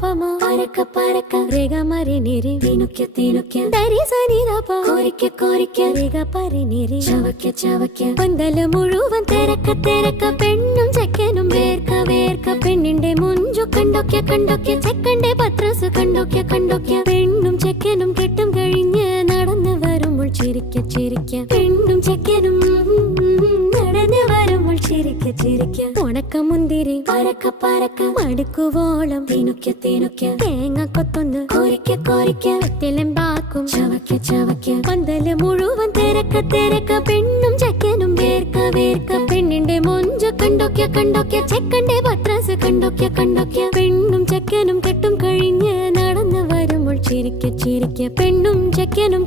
പമ പരക്ക പരക്ക രേഖ മരി നിരി തിനുക്ക തിനുക്ക ദരി സനി ദപ കോരിക്ക കോരിക്ക രേഖ പരി നിരി ചവക്ക ചവക്ക പന്തല് മുഴുവൻ തിരക്ക തിരക്ക പെണ്ണും ചെക്കനും വേർക്ക വേർക്ക പെണ്ണിന്റെ മുഞ്ചു കണ്ടൊക്കെ കണ്ടൊക്കെ ചെക്കന്റെ പത്രസ് കണ്ടൊക്കെ കണ്ടൊക്കെ പെണ്ണും ചെക്കനും കെട്ടും കഴിഞ്ഞ് നടന്നു വരുമ്പോൾ ചിരിക്ക ചിരിക്ക പെണ്ണും ചെക്കനും നടന്നു വരുമ്പോൾ ചിരിക്ക ചിരിക്ക ഉണക്കമുന്തിരി പരക്ക പരക്ക മടുക്കുവോളം തിനുക്ക തിനുക്ക തേങ്ങ കൊത്തൊന്ന് കോരിക്ക കോരിക്ക തെലമ്പാക്കും ചവക്ക ചവക്ക പന്തല് മുഴുവൻ തിരക്ക തിരക്ക പെണ്ണും ചെക്കനും വേർക്ക വേർക്ക പെണ്ണിന്റെ മൊഞ്ച കണ്ടൊക്കെ കണ്ടൊക്കെ ചെക്കന്റെ പത്രാസ് കണ്ടൊക്കെ കണ്ടൊക്കെ പെണ്ണും ചെക്കനും കെട്ടും കഴിഞ്ഞ് നടന്നു വരുമ്പോൾ ചിരിക്ക ചിരിക്ക പെണ്ണും ചെക്കനും